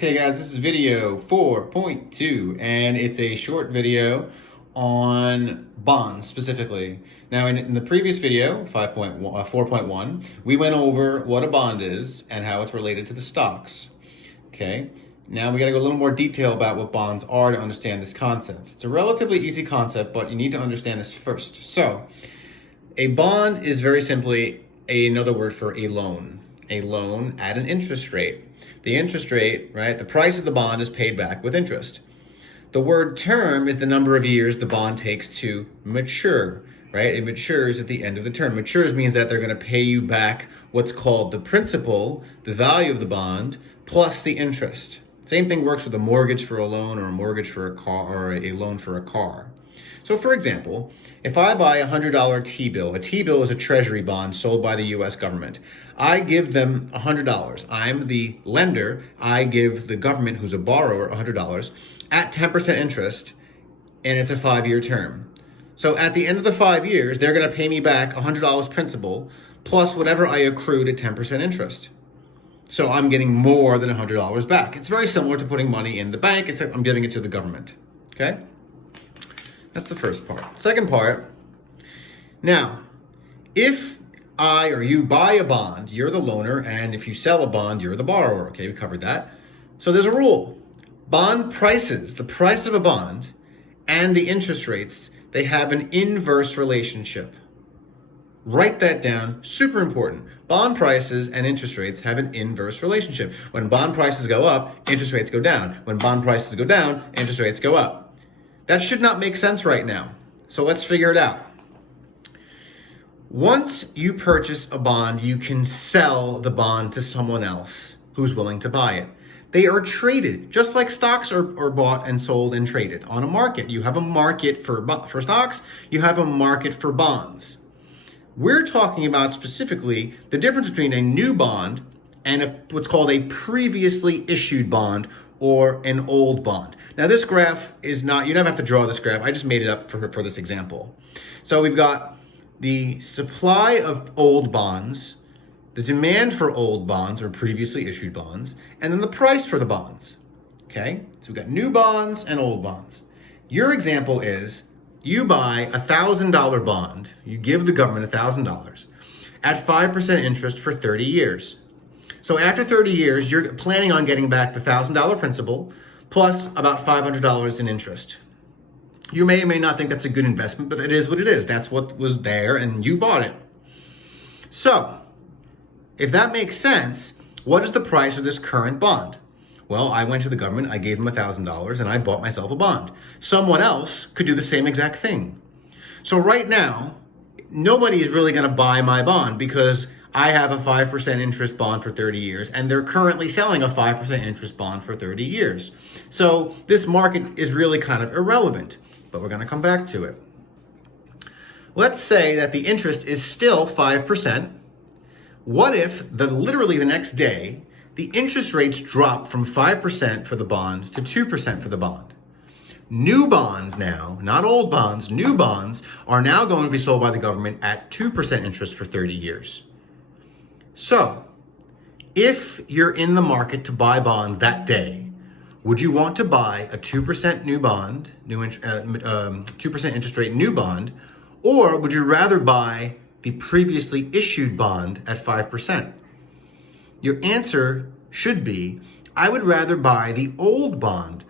Okay guys, this is video 4.2 and it's a short video on bonds specifically. Now in the previous video, 4.1, we went over what a bond is and how it's related to the stocks. Okay, now we gotta go a little more detail about what bonds are to understand this concept. It's a relatively easy concept, but you need to understand this first. So, a bond is very simply another word for a loan at an interest rate. The interest rate, right, the price of the bond is paid back with interest. The word term is the number of years the bond takes to mature, right? It matures at the end of the term. Matures means that they're going to pay you back what's called the principal, the value of the bond, plus the interest. Same thing works with a mortgage for a loan or a mortgage for a car or a loan for a car. So for example, if I buy a $100 T-bill, a T-bill is a treasury bond sold by the US government. I give them $100. I'm the lender. I give the government, who's a borrower, $100 at 10% interest, and it's a 5-year term. So at the end of the 5 years, they're gonna pay me back $100 principal plus whatever I accrued at 10% interest. So I'm getting more than $100 back. It's very similar to putting money in the bank, except I'm giving it to the government, okay? That's the first part. Second part, now, if I or you buy a bond, you're the loaner, and if you sell a bond, you're the borrower. Okay, we covered that. So there's a rule. Bond prices, the price of a bond, and the interest rates, they have an inverse relationship. Write that down, super important. Bond prices and interest rates have an inverse relationship. When bond prices go up, interest rates go down. When bond prices go down, interest rates go up. That should not make sense right now. So let's figure it out. Once you purchase a bond, you can sell the bond to someone else who's willing to buy it. They are traded, just like stocks are bought and sold and traded on a market. You have a market for stocks, you have a market for bonds. We're talking about specifically the difference between a new bond and what's called a previously issued bond or an old bond. Now this graph is not, you don't have to draw this graph, I just made it up for this example. So we've got the supply of old bonds, the demand for old bonds or previously issued bonds, and then the price for the bonds, okay? So we've got new bonds and old bonds. Your example is, you buy a $1,000 bond, you give the government $1,000 at 5% interest for 30 years. So after 30 years, you're planning on getting back the $1,000 principal plus about $500 in interest. You may or may not think that's a good investment, but it is what it is. That's what was there and you bought it. So if that makes sense, what is the price of this current bond? Well, I went to the government, I gave them $1,000 and I bought myself a bond. Someone else could do the same exact thing. So right now, nobody is really gonna buy my bond because I have a 5% interest bond for 30 years, and they're currently selling a 5% interest bond for 30 years. So this market is really kind of irrelevant, but we're gonna come back to it. Let's say that the interest is still 5%. What if literally the next day, the interest rates drop from 5% for the bond to 2% for the bond? New bonds now, not old bonds, new bonds are now going to be sold by the government at 2% interest for 30 years. So, if you're in the market to buy bonds that day, would you want to buy a 2% new bond, 2% interest rate new bond, or would you rather buy the previously issued bond at 5%? Your answer should be, I would rather buy the old bond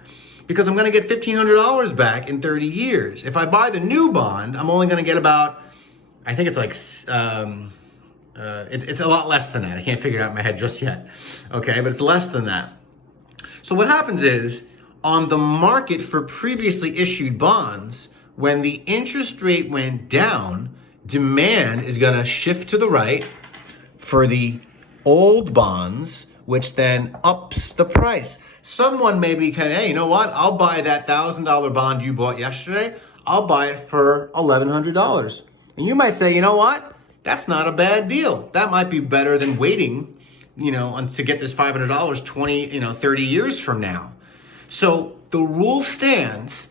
because I'm going to get $1,500 back in 30 years. If I buy the new bond, I'm only going to get about, I think it's like, it's a lot less than that. I can't figure it out in my head just yet. Okay, but it's less than that. So what happens is, on the market for previously issued bonds, when the interest rate went down, demand is gonna shift to the right for the old bonds, which then ups the price. Someone may be hey, you know what? I'll buy that $1,000 bond you bought yesterday. I'll buy it for $1,100. And you might say, you know what? That's not a bad deal. That might be better than waiting, to get this $500 30 years from now. So the rule stands,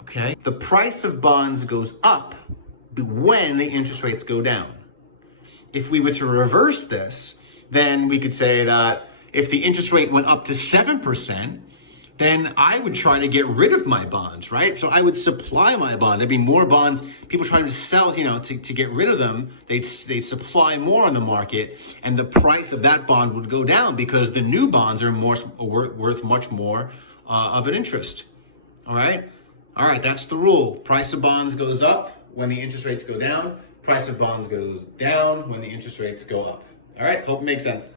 okay? The price of bonds goes up when the interest rates go down. If we were to reverse this, then we could say that if the interest rate went up to 7%, then I would try to get rid of my bonds, right? So I would supply my bond. There'd be more bonds, people trying to sell, to get rid of them. They'd supply more on the market, and the price of that bond would go down because the new bonds are worth much more of an interest. All right, that's the rule. Price of bonds goes up when the interest rates go down. Price of bonds goes down when the interest rates go up. All right, hope it makes sense.